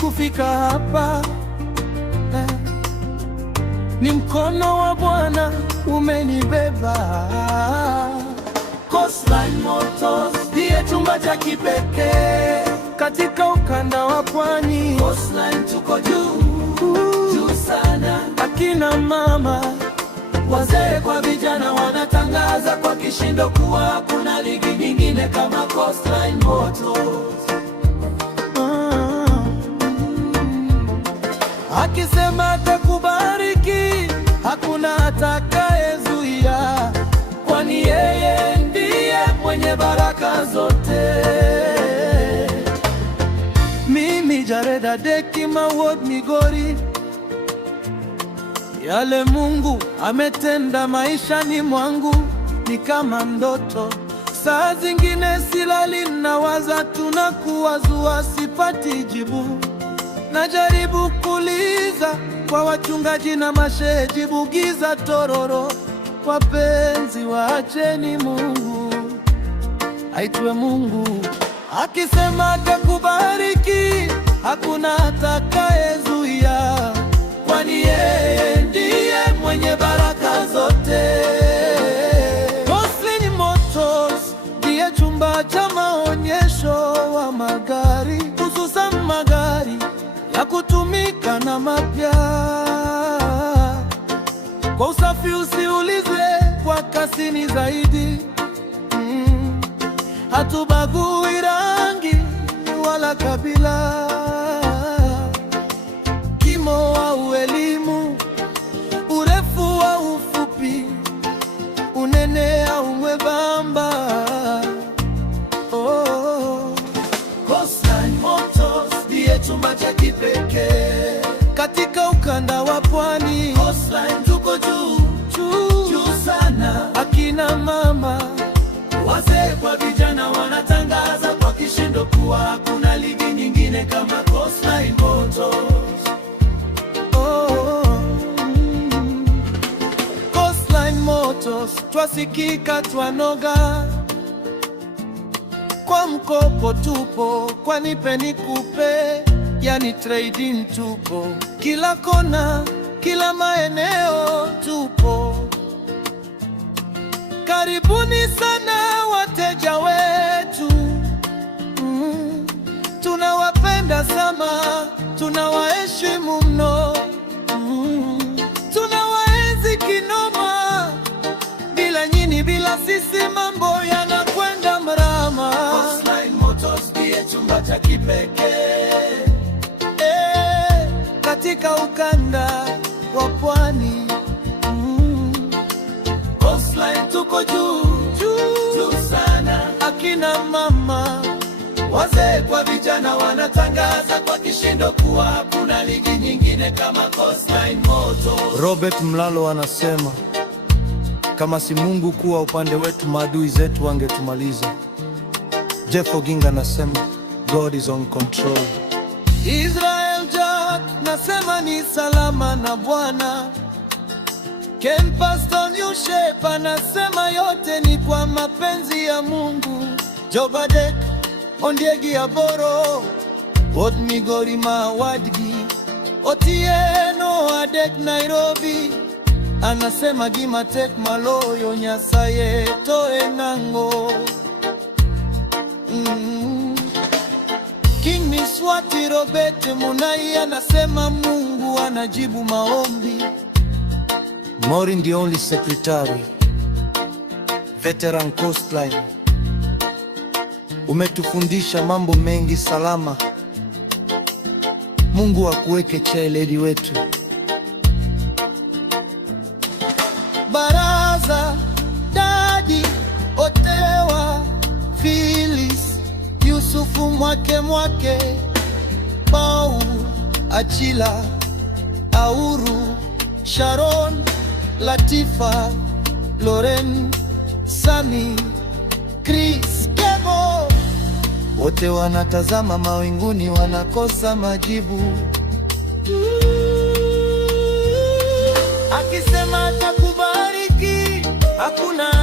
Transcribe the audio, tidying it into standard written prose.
kufika hapa ni mkono wa Bwana umenibeba. Coastline Motors ndiye chumba cha kipekee katika ukanda wa pwani. Coastline tuko juu sana. Akina mama, wazee kwa vijana wanatangaza kwa kishindo kuwa hakuna ligi nyingine kama Coastline Motors. Akisema atakubariki, hakuna atakayezuia, kwani yeye ndiye mwenye baraka zote. Mimi Jared Adeki, Mawod Migori, yale Mungu ametenda maishani mwangu ni kama ndoto. Saa zingine silali, nawaza tunakuwazua, sipati jibu. Najaribu kuuliza kwa wachungaji na mashehe, jibu giza tororo. Wapenzi, waacheni Mungu aitwe Mungu. Akisema atakubariki, hakuna atakayezuia, kwani yeye ndiye mwenye baraka zote. Coastline Motors ndiye chumba cha maonyesho wa magari, hususan magari ya kutumika na mapya. Kwa usafi usiulize, kwa kasi ni zaidi. Hatubagui rangi wala kabila, kimo au elimu, urefu au ufupi, unene au mwembamba. Coastline Motors ndiye chumba cha kipekee katika ukanda wa pwani. Coastline tuko juu sana. Akina mama, wazee kwa vijana wanatangaza kwa kishindo kuwa hakuna ligi nyingine kama Coastline Motors. Coastline Motors twasikika, twanoga, kwa mkopo tupo, kwa nipe nikupe, yani trading tupo, kila kona, kila maeneo tupo. Karibuni sana wateja wetu, tunawapenda sana, tunawaheshimu mno, tunawaenzi kinoma. Bila nyinyi, bila sisi, mambo yanakwenda mrama. Coastline Motors ndiye chumba cha kipekee katika ukanda wa pwani. Coastline tuko juu sana. Akina mama, wazee kwa vijana wanatangaza kwa kishindo kuwa hakuna ligi nyingine kama Coastline Motors. Robert Mlalo anasema, kama si Mungu kuwa upande wetu, maadui zetu wangetumaliza. Jeff Oginga anasema, God is on control. Israel Jack nasema ni salama na Bwana. Ken Pastor New Shape anasema yote ni kwa mapenzi ya Mungu. Jobadek Ondiegi Aboro, Od Migori Mawadgi, Otieno Adek Nairobi anasema Gimatek Maloyo Nyasaye toe nango. King Miswati Robert Munai anasema Mungu anajibu maombi. Maureen the only secretary, veteran Coastline, umetufundisha mambo mengi salama. Mungu akuweke chaeledi wetu. Baraza Dadi Otewa Phyllis Yusufu Mwake Pau Achila Auru Sharon Latifa Loren Sami Chris Kevo, wote wanatazama mawinguni, wanakosa majibu. Akisema atakubariki, hakuna